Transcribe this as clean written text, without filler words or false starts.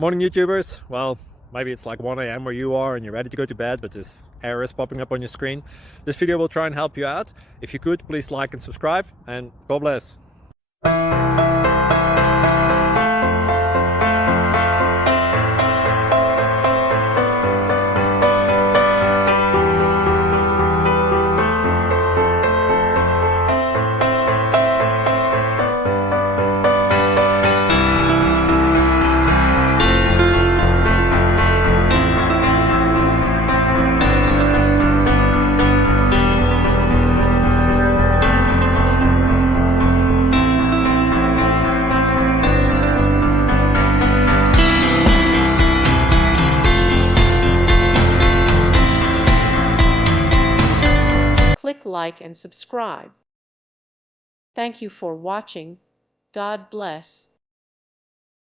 Morning YouTubers. Well, maybe it's like 1 a.m. where you are and you're ready to go to bed, but this error is popping up on your screen. This video will try and help you out. If you could, please like and subscribe, and God bless. Click like and subscribe. Thank you for watching. God bless.